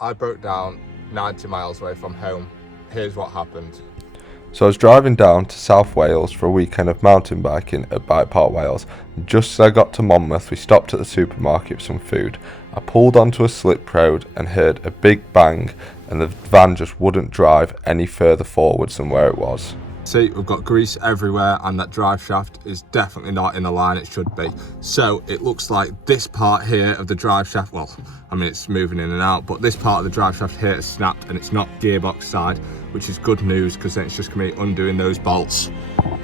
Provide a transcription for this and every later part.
I broke down 90 miles away from home. Here's what happened. So I was driving down to South Wales for a weekend of mountain biking at Bike Park, Wales. Just as I got to Monmouth, we stopped at the supermarket for some food. I pulled onto a slip road and heard a big bang, and the van just wouldn't drive any further forwards than where it was. See, we've got grease everywhere, and that drive shaft is definitely not in the line it should be. So it looks like this part here of the drive shaft, well, I mean, it's moving in and out, but this part of the drive shaft here has snapped, and it's not gearbox side, which is good news, because then it's just gonna be undoing those bolts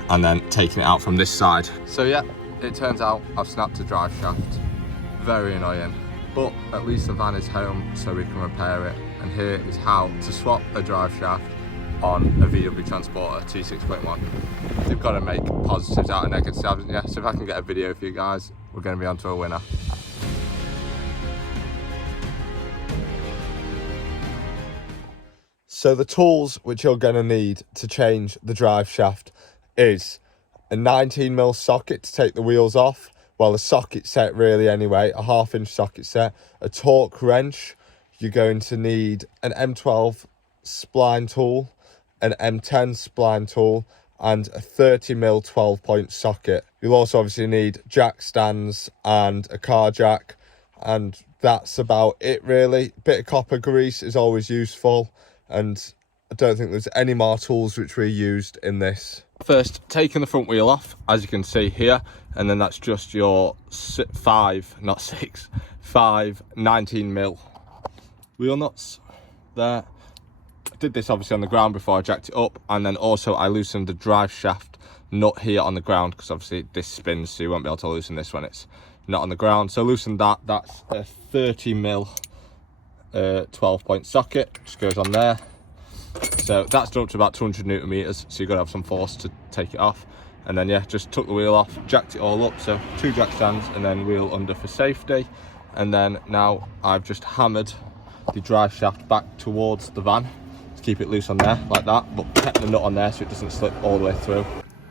and then taking it out from this side. So yeah, it turns out I've snapped a drive shaft. Very annoying, but at least the van is home, so we can repair it. And here is how to swap a drive shaft on a VW Transporter T6.1. You've got to make positives out of negatives, haven't you? So if I can get a video for you guys, we're going to be on to a winner. So the tools which you're going to need to change the drive shaft is a 19mm socket to take the wheels off. Well, a socket set really anyway, a 1/2 inch socket set, a torque wrench. You're going to need an M12 spline tool, an M10 spline tool, and a 30mm 12-point socket. You'll also obviously need jack stands and a car jack, and that's about it really. Bit of copper grease is always useful, and I don't think there's any more tools which we used in this. First, taking the front wheel off, as you can see here, and then that's just your 5 19mm wheel nuts there. I did this obviously on the ground before I jacked it up, and then also I loosened the drive shaft nut here on the ground, because obviously this spins, so you won't be able to loosen this when it's not on the ground. So loosen that. That's a 30mm 12-point socket, just goes on there. So that's done up to about 200 Newton meters, so you've got to have some force to take it off. And then yeah, just took the wheel off, jacked it all up, so 2 jack stands and then wheel under for safety. And then now I've just hammered the drive shaft back towards the van to keep it loose on there like that, but kept the nut on there so it doesn't slip all the way through.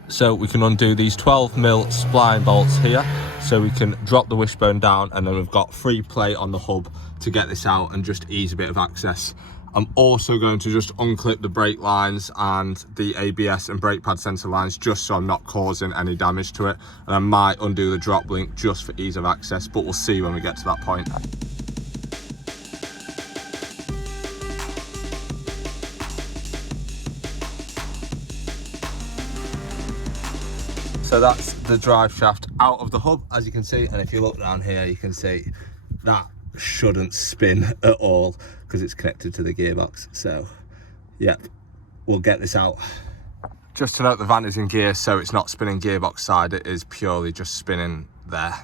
So we can undo these 12mm spline bolts here, so we can drop the wishbone down, and then we've got free play on the hub to get this out and just ease a bit of access. I'm also going to just unclip the brake lines and the ABS and brake pad sensor lines, just so I'm not causing any damage to it. And I might undo the drop link just for ease of access, but we'll see when we get to that point. So that's the drive shaft out of the hub, as you can see. And if you look down here, you can see that shouldn't spin at all because it's connected to the gearbox. So yep, we'll get this out. Just to note, the van is in gear, so it's not spinning gearbox side, it is purely just spinning there.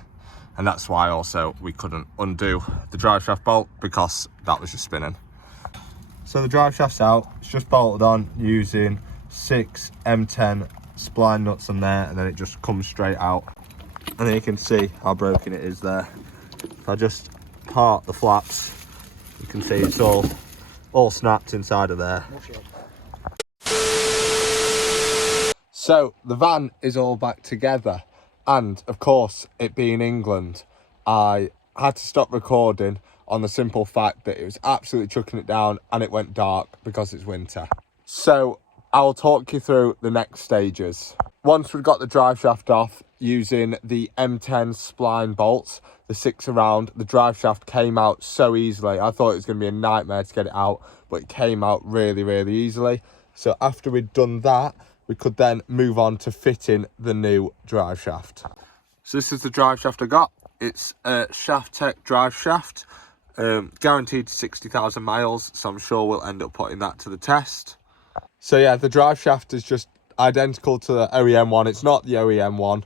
And that's why also we couldn't undo the drive shaft bolt, because that was just spinning. So the drive shaft's out, it's just bolted on using 6 M10 spline nuts on there, and then it just comes straight out. And then you can see how broken it is there. If I just part the flaps, you can see it's all snapped inside of there. So the van is all back together, and of course, it being England, I had to stop recording on the simple fact that it was absolutely chucking it down and it went dark because it's winter. So I'll talk you through the next stages. Once we've got the drive shaft off using the M10 spline bolts, the 6 around, the drive shaft came out so easily. I thought it was going to be a nightmare to get it out, but it came out really, really easily. So after we'd done that, we could then move on to fitting the new drive shaft. So this is the drive shaft I got. It's a Shaft Tech drive shaft, guaranteed to 60,000 miles, so I'm sure we'll end up putting that to the test. So yeah, the drive shaft is just identical to the OEM one. It's not the OEM one,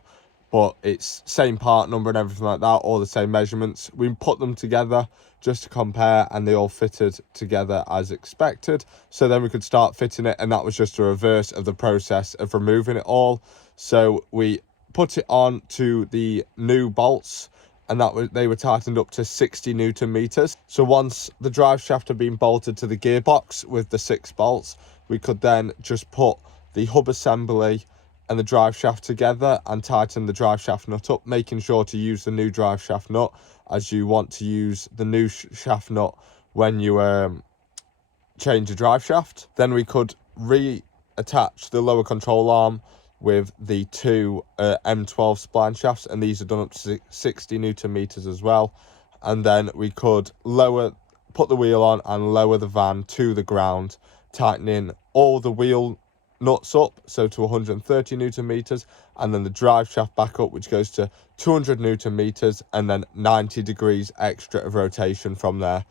but it's same part number and everything like that, all the same measurements. We put them together just to compare, and they all fitted together as expected. So then we could start fitting it, and that was just a reverse of the process of removing it all. So we put it on to the new bolts, and they were tightened up to 60 Newton meters. So once the drive shaft had been bolted to the gearbox with the 6 bolts, we could then just put the hub assembly and the drive shaft together and tighten the drive shaft nut up, making sure to use the new drive shaft nut, as you want to use the new shaft nut when you change the drive shaft. Then we could reattach the lower control arm with the two M12 spline shafts, and these are done up to 60 Newton meters as well. And then we could put the wheel on and lower the van to the ground, tightening all the wheel nuts up, so to 130 Newton meters, and then the drive shaft back up, which goes to 200 Newton meters, and then 90 degrees extra of rotation from there.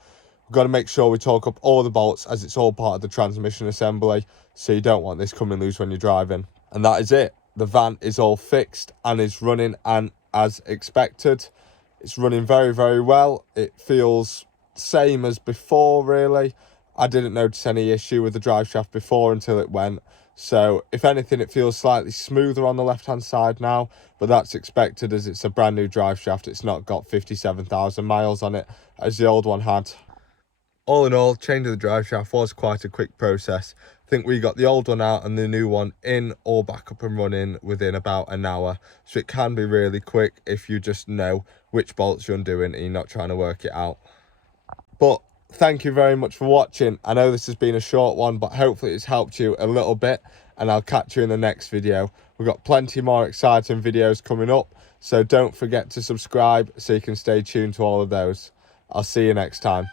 We've got to make sure we torque up all the bolts, as it's all part of the transmission assembly, so you don't want this coming loose when you're driving. And that is it. The van is all fixed and is running and as expected. It's running very, very well. It feels same as before, really. I didn't notice any issue with the drive shaft before until it went. So if anything, it feels slightly smoother on the left hand side now, but that's expected as it's a brand new drive shaft. It's not got 57,000 miles on it as the old one had. All in all, changing the drive shaft was quite a quick process. I think we got the old one out and the new one in or back up and running within about an hour. So it can be really quick if you just know which bolts you're undoing and you're not trying to work it out. But thank you very much for watching. I know this has been a short one, but hopefully it's helped you a little bit, and I'll catch you in the next video. We've got plenty more exciting videos coming up, so don't forget to subscribe so you can stay tuned to all of those. I'll see you next time.